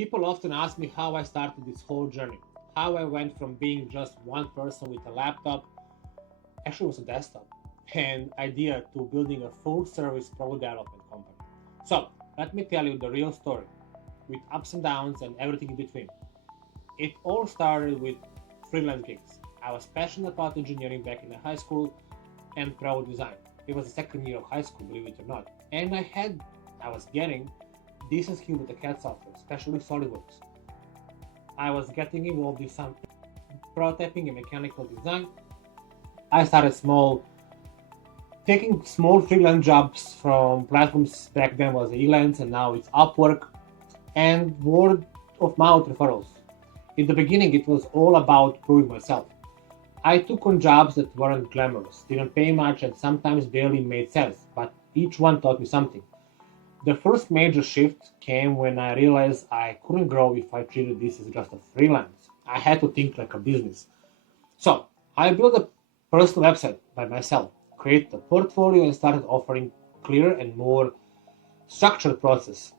People often ask me how I started this whole journey, how I went from being just one person with a laptop, actually it was a desktop, and idea to building a full service product development company. So let me tell you the real story, with ups and downs and everything in between. It all started with freelance gigs. I was passionate about engineering back in the high school and product design. It was the second year of high school, believe it or not. And I was getting decent skill with the CAD software, especially SolidWorks. I was getting involved in some prototyping and mechanical design. I started taking small freelance jobs from platforms. Back then was Freelance and now it's Upwork, and word of mouth referrals. In the beginning, it was all about proving myself. I took on jobs that weren't glamorous, didn't pay much, and sometimes barely made sense, but each one taught me something. The first major shift came when I realized I couldn't grow if I treated this as just a freelance. I had to think like a business. So I built a personal website by myself, created a portfolio, and started offering clearer and more structured process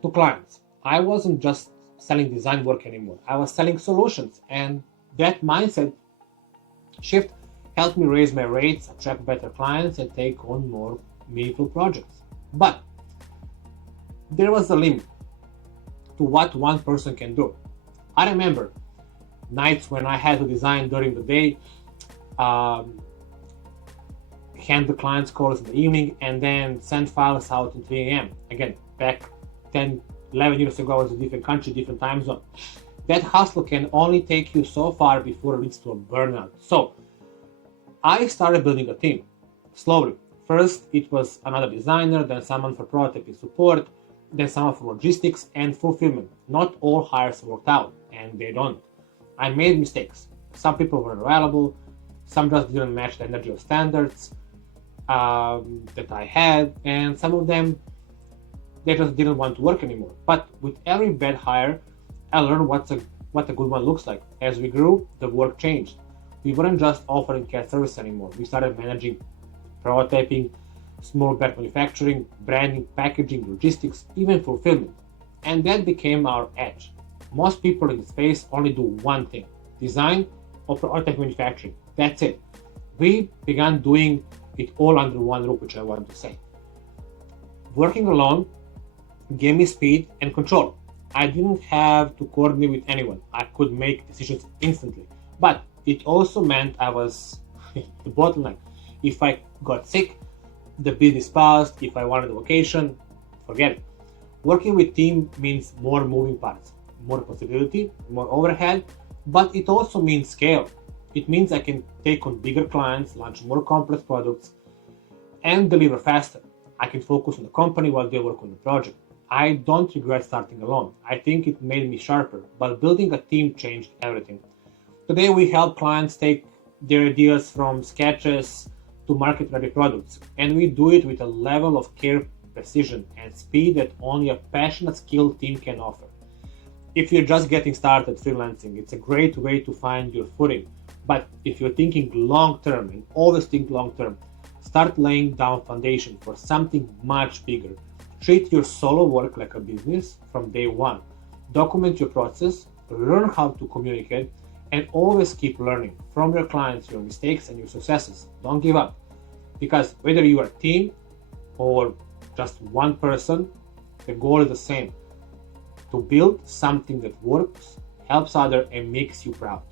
to clients. I wasn't just selling design work anymore. I was selling solutions, and that mindset shift helped me raise my rates, attract better clients, and take on more meaningful projects. But there was a limit to what one person can do. I remember nights when I had to design during the day, handle clients' calls in the evening, and then send files out at 3 a.m. Again, back 10, 11 years ago, I was in a different country, different time zone. That hustle can only take you so far before it leads to a burnout. So I started building a team slowly. First, it was another designer, then someone for prototyping support, then someone for logistics and fulfillment. Not all hires worked out, and they don't. I made mistakes. Some people were available, some just didn't match the energy of standards that I had, and some of them, they just didn't want to work anymore. But with every bad hire, I learned what a good one looks like. As we grew, the work changed. We weren't just offering CAD service anymore. We started managing prototyping, small batch manufacturing, branding, packaging, logistics, even fulfillment. And that became our edge. Most people in the space only do one thing: design or prototype manufacturing. That's it. We began doing it all under one roof, which I want to say. Working alone gave me speed and control. I didn't have to coordinate with anyone. I could make decisions instantly. But it also meant I was the bottleneck. If I got sick, the business paused. If I wanted a vacation, forget it. Working with team means more moving parts, more responsibility, more overhead, but it also means scale. It means I can take on bigger clients, launch more complex products, and deliver faster. I can focus on the company while they work on the project. I don't regret starting alone. I think it made me sharper, but building a team changed everything. Today we help clients take their ideas from sketches to market-ready products, and we do it with a level of care, precision, and speed that only a passionate, skilled team can offer. If you're just getting started freelancing, it's a great way to find your footing. But if you're thinking long-term, and always think long-term, start laying down foundation for something much bigger. Treat your solo work like a business from day one. Document your process, learn how to communicate, and always keep learning from your clients, your mistakes, and your successes. Don't give up. Because whether you are a team or just one person, the goal is the same: to build something that works, helps others, and makes you proud.